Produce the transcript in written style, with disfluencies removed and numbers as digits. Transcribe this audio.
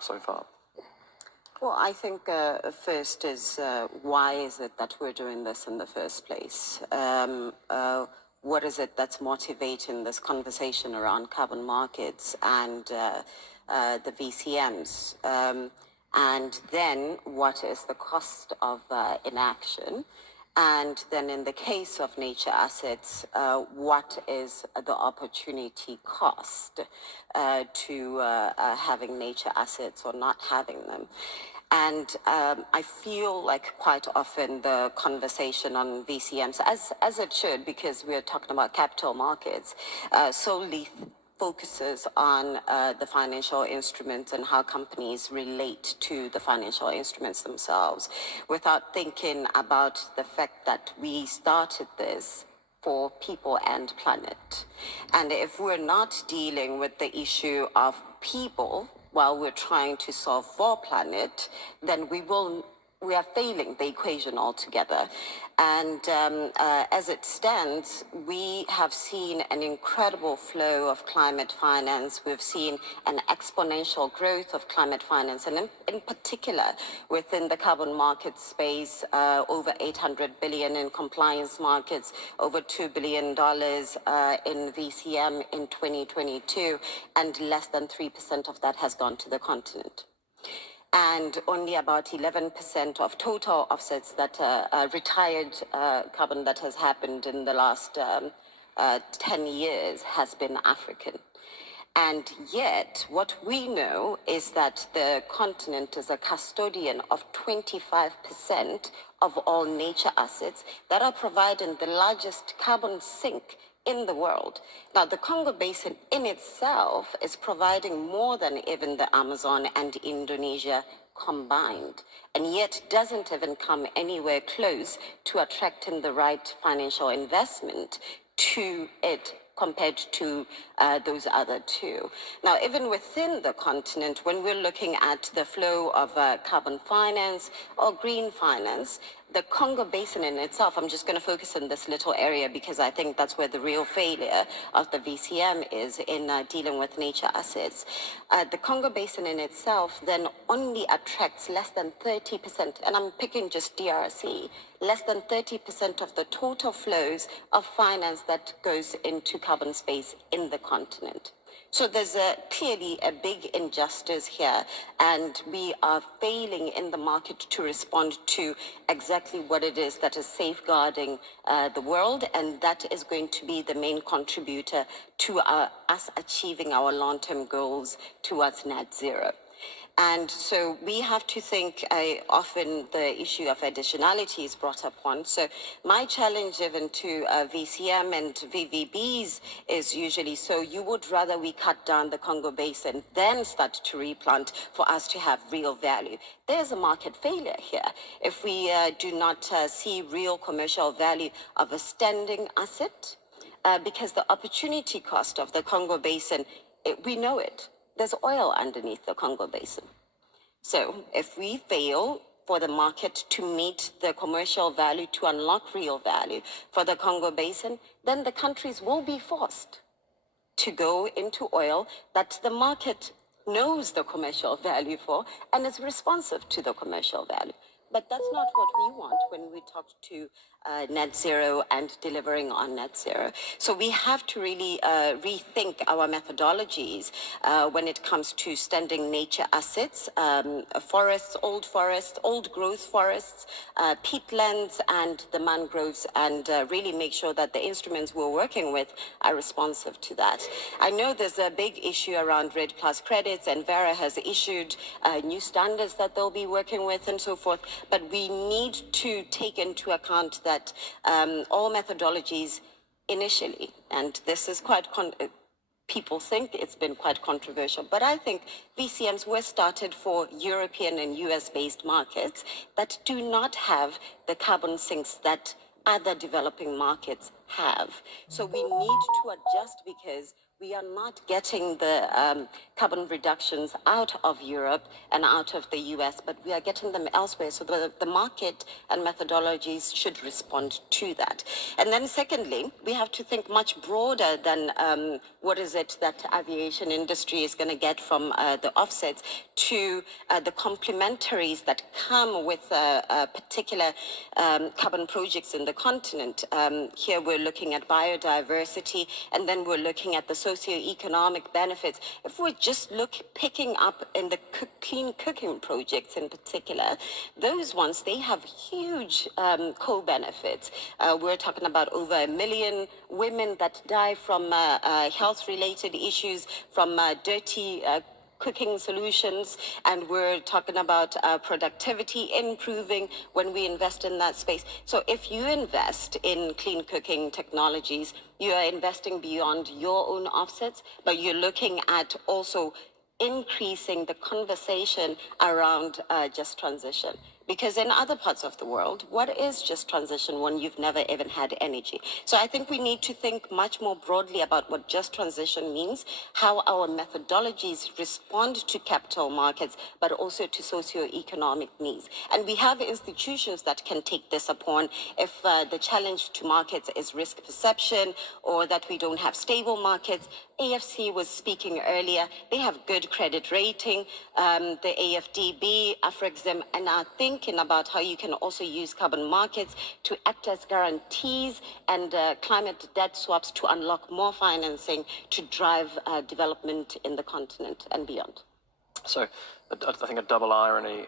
so far? Well, I think first is why is it that we're doing this in the first place? What is it that's motivating this conversation around carbon markets and the VCMs? And then what is the cost of inaction? And then in the case of nature assets, what is the opportunity cost to having nature assets or not having them? And I feel like quite often the conversation on VCMs, as it should, because we're talking about capital markets, solely focuses on the financial instruments and how companies relate to the financial instruments themselves, without thinking about the fact that we started this for people and planet. And if we're not dealing with the issue of people while we're trying to solve for planet, then we are failing the equation altogether. And as it stands, we have seen an incredible flow of climate finance. We've seen an exponential growth of climate finance, and in particular, within the carbon market space, over 800 billion in compliance markets, over $2 billion in VCM in 2022, and less than 3% of that has gone to the continent. And only about 11% of total offsets that retired carbon that has happened in the last 10 years has been African. And yet, what we know is that the continent is a custodian of 25% of all nature assets that are providing the largest carbon sink in the world. Now, the Congo Basin in itself is providing more than even the Amazon and Indonesia combined, and yet doesn't even come anywhere close to attracting the right financial investment to it compared to those other two. Now, even within the continent, when we're looking at the flow of carbon finance or green finance, the Congo Basin in itself, I'm just going to focus on this little area because I think that's where the real failure of the VCM is in dealing with nature assets. The Congo Basin in itself then only attracts less than 30%, and I'm picking just DRC, less than 30% of the total flows of finance that goes into carbon space in the continent. So there's clearly a big injustice here, and we are failing in the market to respond to exactly what it is that is safeguarding the world, and that is going to be the main contributor to us achieving our long-term goals towards net zero. And so we have to think, often the issue of additionality is brought up on. So my challenge even to VCM and VVBs is usually, so you would rather we cut down the Congo Basin then start to replant for us to have real value. There's a market failure here. If we do not see real commercial value of a standing asset, because the opportunity cost of the Congo Basin, we know it. There's oil underneath the Congo Basin. So if we fail for the market to meet the commercial value, to unlock real value for the Congo Basin, then the countries will be forced to go into oil that the market knows the commercial value for and is responsive to the commercial value. But that's not what we want when we talk to net zero and delivering on net zero. So we have to really rethink our methodologies when it comes to standing nature assets, forests, old growth forests, peatlands and the mangroves, and really make sure that the instruments we're working with are responsive to that. I know there's a big issue around REDD+ credits, and Vera has issued new standards that they'll be working with and so forth. But we need to take into account that all methodologies initially, and this is quite, people think it's been quite controversial, but I think VCMs were started for European and US-based markets that do not have the carbon sinks that other developing markets have. So we need to adjust because we are not getting the carbon reductions out of Europe and out of the US, but we are getting them elsewhere. So the market and methodologies should respond to that. And then secondly, we have to think much broader than what is it that aviation industry is going to get from the offsets to the complementaries that come with particular carbon projects in the continent. Here we're looking at biodiversity, and then we're looking at the socio-economic benefits. If we're just picking up in the clean cooking projects in particular, those ones, they have huge co-benefits. We're talking about over 1 million women that die from health-related issues, from dirty cooking solutions, and we're talking about productivity improving when we invest in that space. So if you invest in clean cooking technologies, you are investing beyond your own offsets, but you're looking at also increasing the conversation around just transition. Because in other parts of the world, what is just transition when you've never even had energy? So I think we need to think much more broadly about what just transition means, how our methodologies respond to capital markets, but also to socio-economic needs. And we have institutions that can take this upon if the challenge to markets is risk perception or that we don't have stable markets. AFC was speaking earlier. They have good credit rating, the AFDB, Afrexim, and are thinking about how you can also use carbon markets to act as guarantees and climate debt swaps to unlock more financing to drive development in the continent and beyond. So I think a double irony